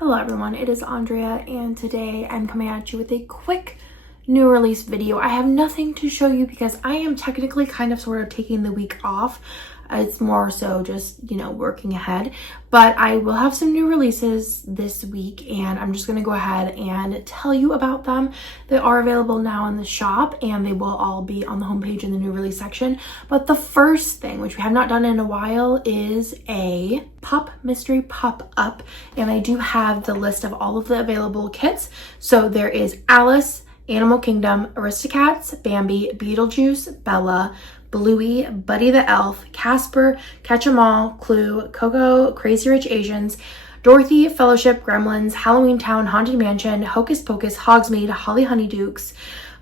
Hello everyone, it is Andrea and today I'm coming at you with a quick new release video. I have nothing to show you because I am technically kind of sort of taking the week off. It's more so just, working ahead, but I will have some new releases this week and I'm just going to go ahead and tell you about them. They are available now in the shop and they will all be on the homepage in the new release section. But the first thing, which we have not done in a while, is a pop mystery pop-up, and I do have the list of all of the available kits. So there is Alice, Animal Kingdom, Aristocats, Bambi, Beetlejuice, Bella, Bluey, Buddy the Elf, Casper, Catch 'em All, Clue, Coco, Crazy Rich Asians, Dorothy, Fellowship, Gremlins, Halloween Town, Haunted Mansion, Hocus Pocus, Hogsmeade, Holly Honeydukes,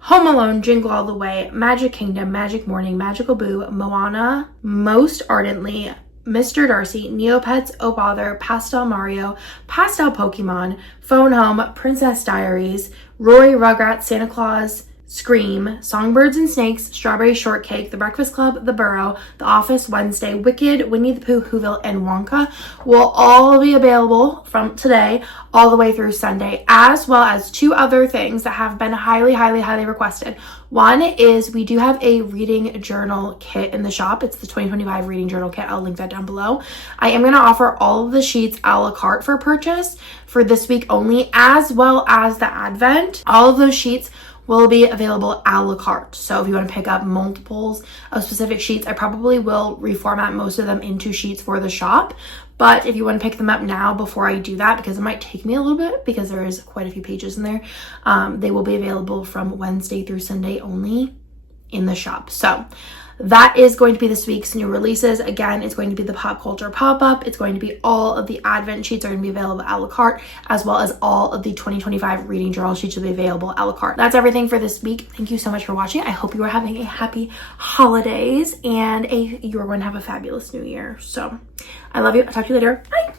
Home Alone, Jingle All the Way, Magic Kingdom, Magic Morning, Magical Boo, Moana, Most Ardently, Mr. Darcy, Neopets, Oh Bother, Pastel Mario, Pastel Pokemon, Phone Home, Princess Diaries, Rory, Rugrats, Santa Claus, Scream, Songbirds and Snakes, Strawberry Shortcake, The Breakfast Club, The Burrow, The Office, Wednesday, Wicked, Winnie the Pooh, Whoville, and Wonka will all be available from today all the way through Sunday, as well as two other things that have been highly requested. One is we do have a reading journal kit in the shop. It's the 2025 reading journal kit. I'll link that down below. I am going to offer all of the sheets a la carte for purchase for this week only, as well as the Advent. All of those sheets will be available a la carte. So if you want to pick up multiples of specific sheets, I probably will reformat most of them into sheets for the shop. But if you want to pick them up now before I do that, because it might take me a little bit because there is quite a few pages in there, they will be available from Wednesday through Sunday only in the shop. So that is going to be this week's new releases. Again, it's going to be the pop culture pop-up. It's going to be all of the Advent sheets are going to be available a la carte, as well as all of the 2025 reading journal sheets will be available a la carte. That's everything for this week. Thank you so much for watching. I hope you are having a happy holidays and you are going to have a fabulous new year. So I love you. I'll talk to you later. Bye.